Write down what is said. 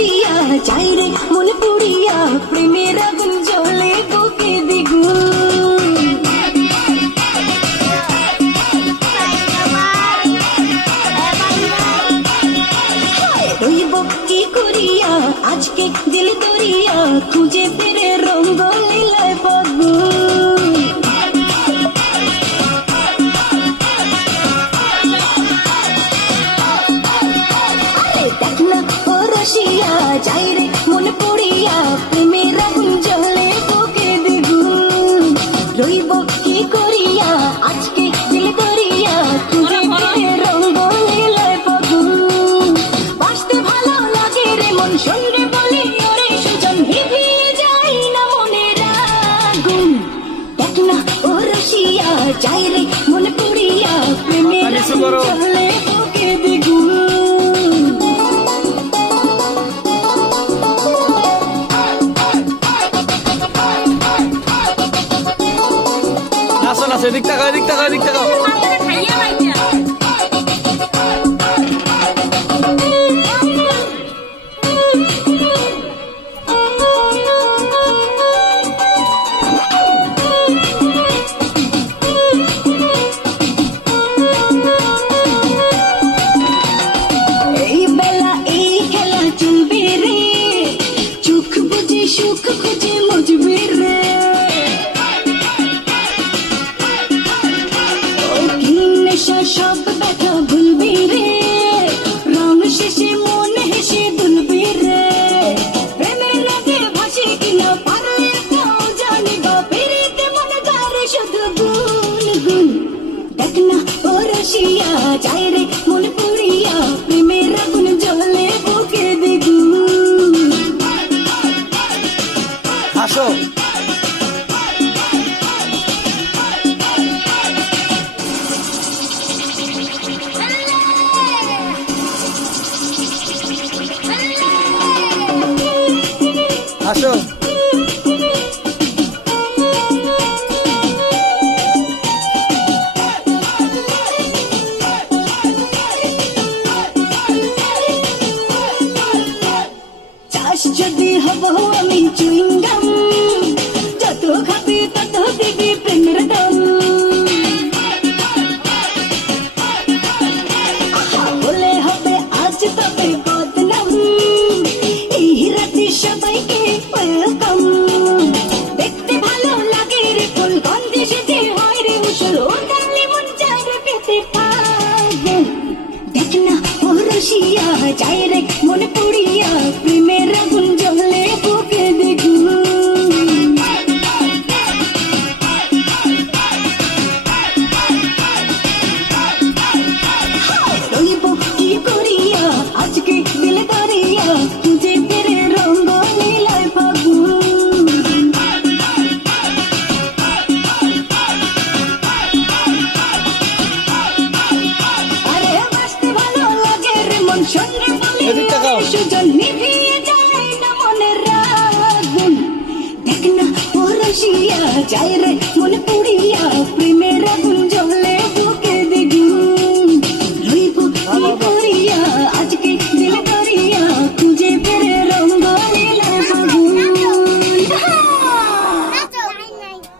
ভাসিয়া যাই রে, মন পুড়িয়া প্রেমের আগুন জ্বলে বুকে দ্বিগুণ। কি করিয়া, আজকে দিল দরিয়া, খুঁজে ফিরে রঙ্গ লীলায় ফাগুন চাই রে মন পুরিয়া প্রেমের চলে ওকে দ্বিগুণ নাচো নাচো এদিক তাকাও এদিক তাকাও আসো। যদি হব আমি চুইংগাম, যত খাবি তত দিবি প্রেমের দাম। বলে হবে আজ তবে আসিয়া যায় রে মনে পড়িয়া প্রেম এদিক তাকাও সুজন নিভিয়ে যায় না রে।